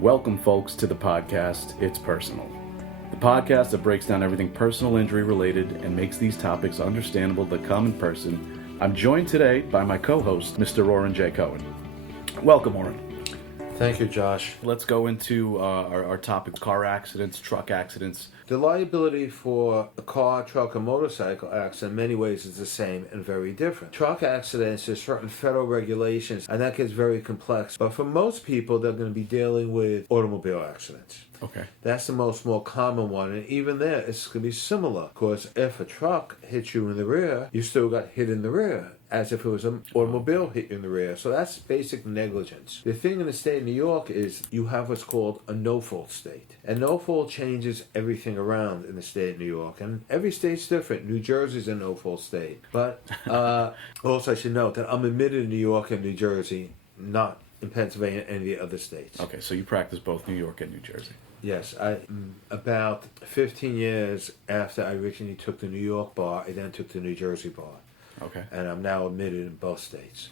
Welcome, folks, to the podcast, It's Personal. The podcast that breaks down everything personal injury related and makes these topics understandable to the common person. I'm joined today by my co-host, Mr. Orin J. Cohen. Welcome, Orin. Thank you, Josh. Let's go into our topic, car accidents, truck accidents. The liability for a car, truck, or motorcycle accident in many ways is the same and very different. Truck accidents, there's certain federal regulations, and that gets very complex. But for most people, they're going to be dealing with automobile accidents. Okay. That's the more common one, and even there, it's going to be similar. Of course, if a truck hits you in the rear, you still got hit in the rear, as if it was an automobile hit you in the rear. So that's basic negligence. The thing in the state of New York is you have what's called a no-fault state. And no-fault changes everything around in the state of New York, and every state's different. New Jersey's a no-fault state. But also I should note that I'm admitted in New York and New Jersey, not in Pennsylvania and any other states. Okay, so you practice both New York and New Jersey. Yes, about 15 years after I originally took the New York bar, I then took the New Jersey bar. Okay. And I'm now admitted in both states.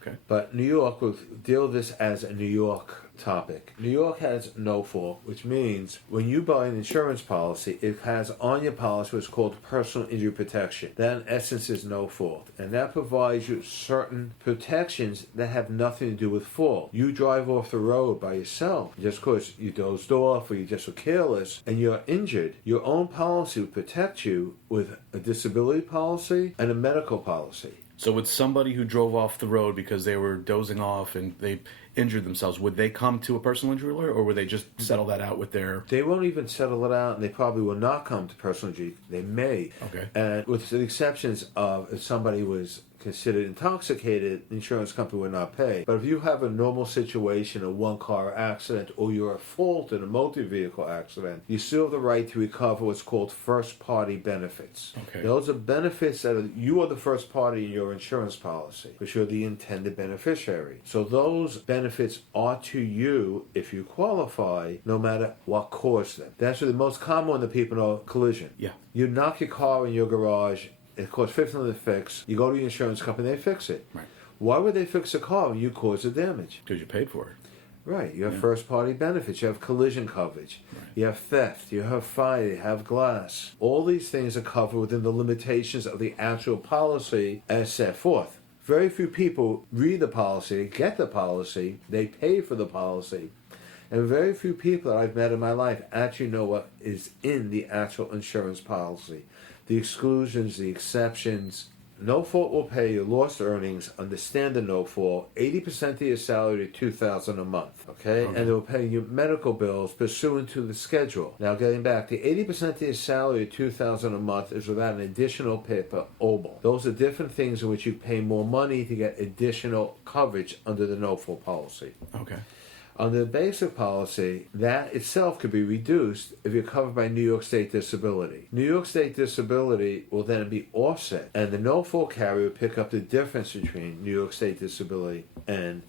Okay. But New York will deal with this as a New York topic. New York has no fault, which means when you buy an insurance policy, it has on your policy what's called personal injury protection. That in essence is no fault. And that provides you certain protections that have nothing to do with fault. You drive off the road by yourself, just because you dozed off or you just were careless, and you're injured, your own policy will protect you with a disability policy and a medical policy. So with somebody who drove off the road because they were dozing off and they injured themselves, would they come to a personal injury lawyer, or would they just settle that out with their... They won't even settle it out, and they probably will not come to personal injury. They may. Okay. And with the exceptions of if somebody was considered intoxicated, the insurance company would not pay. But if you have a normal situation, a one-car accident, or you're at fault in a multi-vehicle accident, you still have the right to recover what's called first-party benefits. Okay. Those are benefits that you are the first party in your insurance policy, because you're the intended beneficiary. So those benefits are to you if you qualify, no matter what caused them. That's the most common one that people know: collision. Yeah. You knock your car in your garage. It costs $50 to fix. You go to the insurance company, they fix it. Right. Why would they fix a car when you cause the damage? Because you paid for it. Right. You have first-party benefits. You have collision coverage. Right. You have theft. You have fire. You have glass. All these things are covered within the limitations of the actual policy as set forth. Very few people read the policy, get the policy, they pay for the policy. And very few people that I've met in my life actually know what is in the actual insurance policy. The exclusions, the exceptions. No fault will pay your lost earnings under standard no fault 80% of your salary to $2,000 a month. Okay? And they'll pay you medical bills pursuant to the schedule. Now, getting back, the 80% of your salary to $2,000 a month is without an additional paper OBL. Those are different things in which you pay more money to get additional coverage under the no fault policy. Okay. Under the basic policy, that itself could be reduced if you're covered by New York State Disability. New York State Disability will then be offset, and the no-fault carrier will pick up the difference between New York State Disability and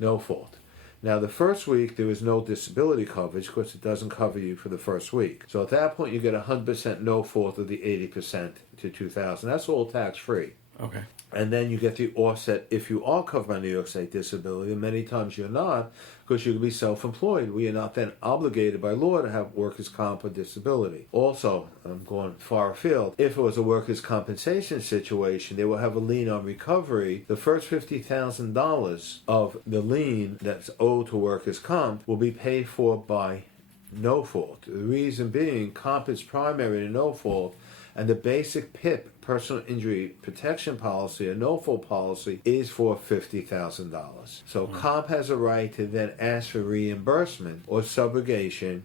no-fault. Now, the first week, there is no disability coverage because it doesn't cover you for the first week. So at that point, you get 100% no-fault of the 80% to $2,000. That's all tax-free. Okay. And then you get the offset if you are covered by New York State Disability. And many times you're not, because you can be self-employed, where you're not then obligated by law to have workers' comp or disability. Also, I'm going far afield, if it was a workers' compensation situation, they will have a lien on recovery. The first $50,000 of the lien that's owed to workers' comp will be paid for by no fault. The reason being, comp is primary to no fault, and the basic PIP, personal injury protection policy, a no-fault policy, is for $50,000. So comp has a right to then ask for reimbursement or subrogation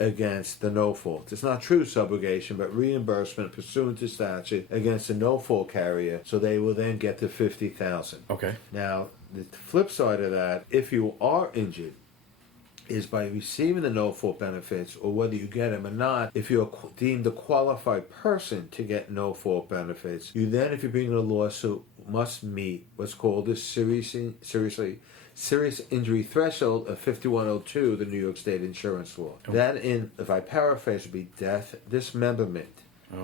against the no-fault. It's not true subrogation, but reimbursement pursuant to statute against the no-fault carrier, so they will then get to $50,000. Okay. Now, the flip side of that, if you are injured, is by receiving the no-fault benefits, or whether you get them or not, if you're deemed a qualified person to get no-fault benefits, you then, if you're bringing a lawsuit, must meet what's called the serious injury threshold of 5102, the New York State insurance law. Oh. That, if I paraphrase, would be death, dismemberment,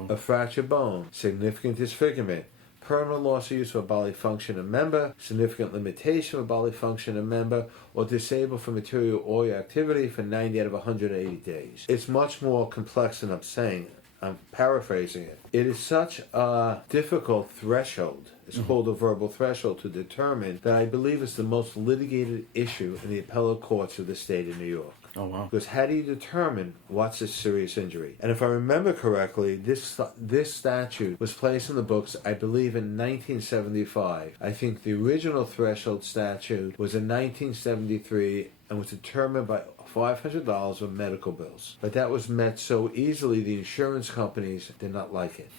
a fractured bone, significant disfigurement, permanent loss of use of a bodily function of member, significant limitation of a bodily function of member, or disabled from material or activity for 90 out of 180 days. It's much more complex than I'm saying. I'm paraphrasing it. It is such a difficult threshold. It's called a verbal threshold to determine that I believe is the most litigated issue in the appellate courts of the state of New York. Oh, wow. Because how do you determine what's a serious injury? And if I remember correctly, this statute was placed in the books, I believe, in 1975. I think the original threshold statute was in 1973 and was determined by $500 of medical bills. But that was met so easily, the insurance companies did not like it.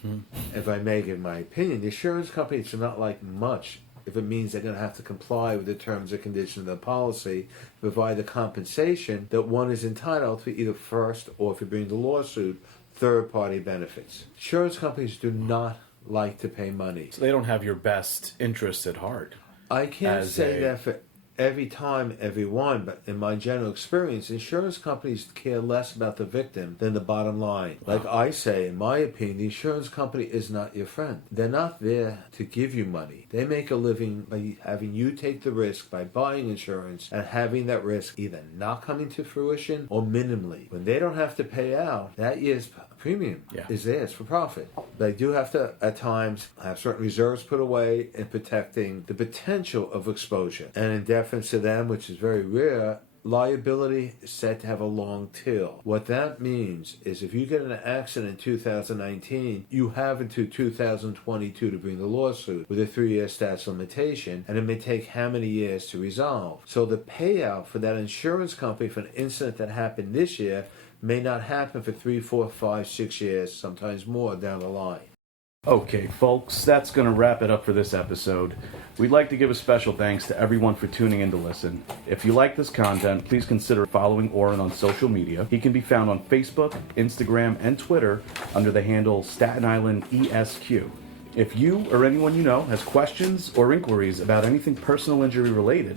If I may give my opinion, the insurance companies do not like much if it means they're going to have to comply with the terms and conditions of the policy, provide the compensation that one is entitled to either first, or if you bring the lawsuit, third-party benefits. Insurance companies do not like to pay money. So they don't have your best interests at heart. I can't say that for every time, everyone, but in my general experience, insurance companies care less about the victim than the bottom line. Like I say, in my opinion, the insurance company is not your friend. They're not there to give you money. They make a living by having you take the risk by buying insurance and having that risk either not coming to fruition or minimally. When they don't have to pay out, that year's premium is theirs for profit. They do have to, at times, have certain reserves put away in protecting the potential of exposure. And in deference to them, which is very rare, liability is said to have a long tail. What that means is if you get in an accident in 2019, you have until 2022 to bring the lawsuit with a 3-year statute of limitation, and it may take how many years to resolve. So the payout for that insurance company for an incident that happened this year may not happen for 3, 4, 5, 6 years, sometimes more down the line. Okay, folks, that's going to wrap it up for this episode. We'd like to give a special thanks to everyone for tuning in to listen. If you like this content, please consider following Orin on social media. He can be found on Facebook, Instagram, and Twitter under the handle Staten Island ESQ. If you or anyone you know has questions or inquiries about anything personal injury related,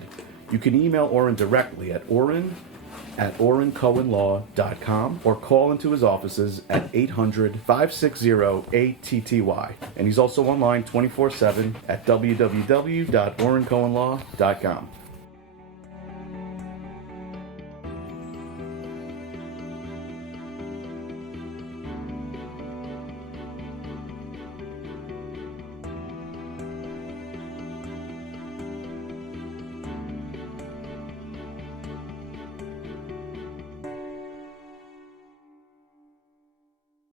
you can email Orin directly at orin@orincohenlaw.com or call into his offices at 800-560-8TTY. And he's also online 24/7 at www.orincohenlaw.com.